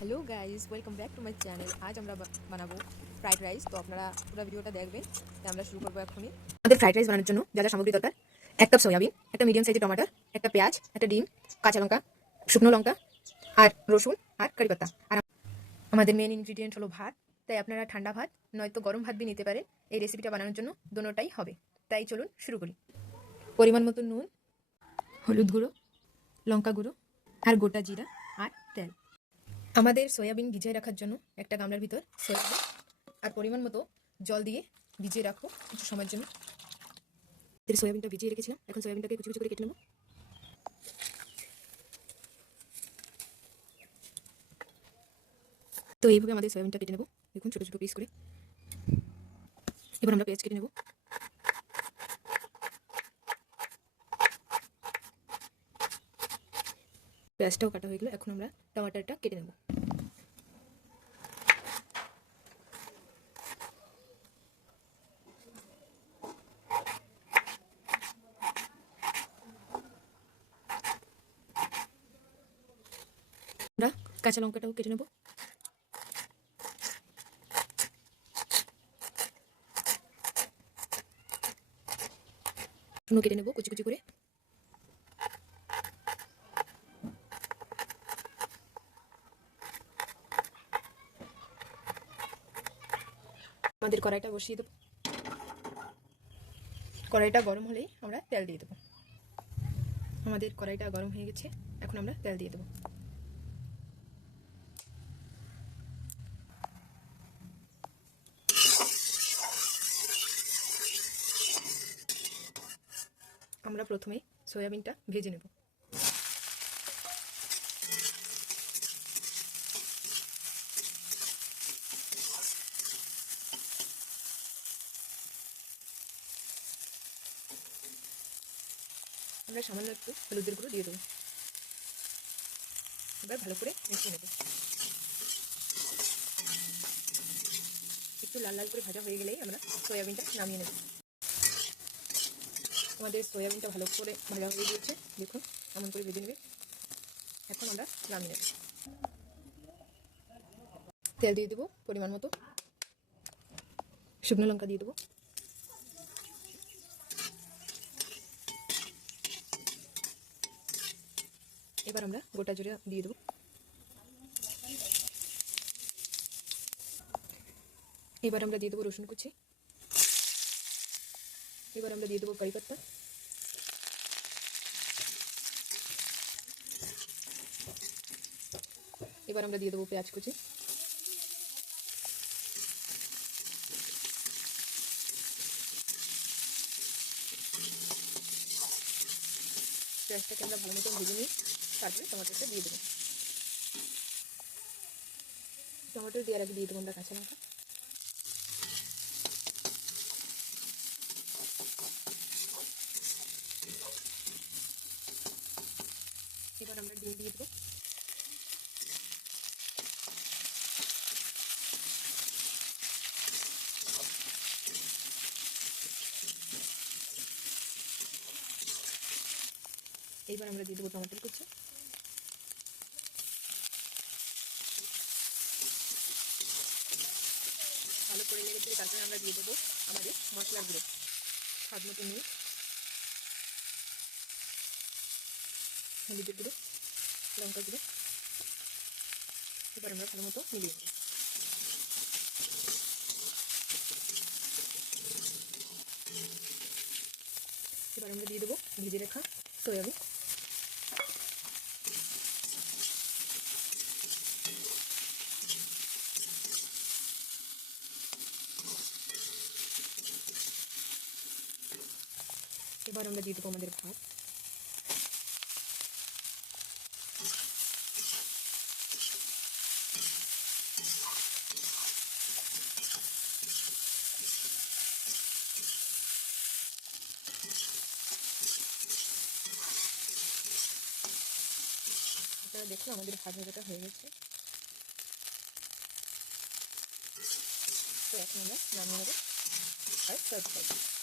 Hello guys, welcome back to my channel. আজ আমরা বানাবো ফ্রাইড রাইস। তো আপনারা পুরো ভিডিওটা দেখবেন। তো আমরা শুরু করবো এখনই। আমাদের ফ্রাইড রাইস বানানোর জন্য যা যা সামগ্রী দরকার: এক কাপ সয়াবিন, একটা মিডিয়াম সাইজের টমাটার, একটা পেঁয়াজ, একটা ডিম, কাঁচা লঙ্কা, শুকনো লঙ্কা আর রসুন আর কারি পাতা। আর আমাদের মেন ইনগ্রিডিয়েন্ট হলো ভাত। তাই আপনারা ঠান্ডা ভাত নয়তো গরম ভাত দিয়ে নিতে পারেন। এই রেসিপিটা বানানোর জন্য দোনোটাই হবে। তাই চলুন শুরু করি। পরিমাণ মতো নুন, হলুদ গুঁড়ো, লঙ্কা গুঁড়ো আর গোটা জিরা আর তেল। আমাদের সয়াবিন ভিজিয়ে রাখার জন্য একটা গামলার ভিতর সয়াবিন আর পরিমাণ মতো জল দিয়ে ভিজিয়ে রাখবো কিছু সময়ের জন্য। সয়াবিনটা ভিজিয়ে রেখেছিলাম, এখন সয়াবিনটাকে কুচি কুচি করে কেটে নেব। তো এইভাবে আমাদের সয়াবিনটা কেটে নেব, দেখুন ছোটো ছোটো পিস করে। এবার আমরা পেঁয়াজ কেটে নেব। পেঁয়াজটাও কাটা হয়ে গেলো, এখন আমরা টমাটারটা কেটে নেব। আমরা কাঁচা লঙ্কাটাও কেটে নেব। শুকনো কেটে নেব কুচি কুচি করে। আমাদের কড়াইটা বসিয়ে দেবো। কড়াইটা গরম হলেই আমরা তেল দিয়ে দেবো। আমাদের কড়াইটা গরম হয়ে গেছে, এখন আমরা তেল দিয়ে দেবো। আমরা প্রথমে সয়াবিনটা ভেজে নেব। আমরা সামান্য একটু হলুদের গুঁড়ো দিয়ে দেবো। এবার ভালো করে মিশিয়ে নেব। একটু লাল লাল করে ভাজা হয়ে গেলেই আমরা সয়াবিনটা নামিয়ে নেব। আমাদের সয়াবিনটা ভালো করে ভাজা হয়ে গিয়েছে, দেখুন এমন করে ভেজে নেবে। এখন আমরা নামিয়ে নেব। তেল দিয়ে দেবো পরিমাণ মতো, শুকনো লঙ্কা দিয়ে দেবো, এবার আমরা গোটা জিরা দিয়ে দেবো। এবার আমরা দিয়ে দেবো রসুন কুচি। এবার আমরা দিয়ে দেবো কারি পাতা। এবার আমরা দিয়ে দেবো পেঁয়াজ কুচি। পেঁয়াজটাকে আমরা ভালো মতো ভেজে নিই, তারপরে টমেটোটা দিয়ে দেবো। টমেটো দেওয়ার আগে দিয়ে দেবো আমরা কাঁচা লঙ্কা। এবার আমরা ডিম দিয়ে দেবো। এইবার আমরা দিয়ে দেবো টমেটোর কুচি। ভালো করে নেড়ে চেড়ে তারপরে আমরা দিয়ে দেবো আমাদের মশলার গুঁড়ো, স্বাদ মতো নুন, হলুদের গুঁড়ো, লঙ্কা গুঁড়ো। এবার আমরা ভালো মতো মিলিয়ে নেব। এবার আমরা দিয়ে দেবো ভেজে রাখা সয়াবিন। এবার আমরা দিয়ে দেবো আমাদের ভাত। আপনারা দেখুন আমাদের ভাত ভাজাটা হয়ে গেছে। তো এখন আমরা নামিয়ে নেব আর সার্ভ করব।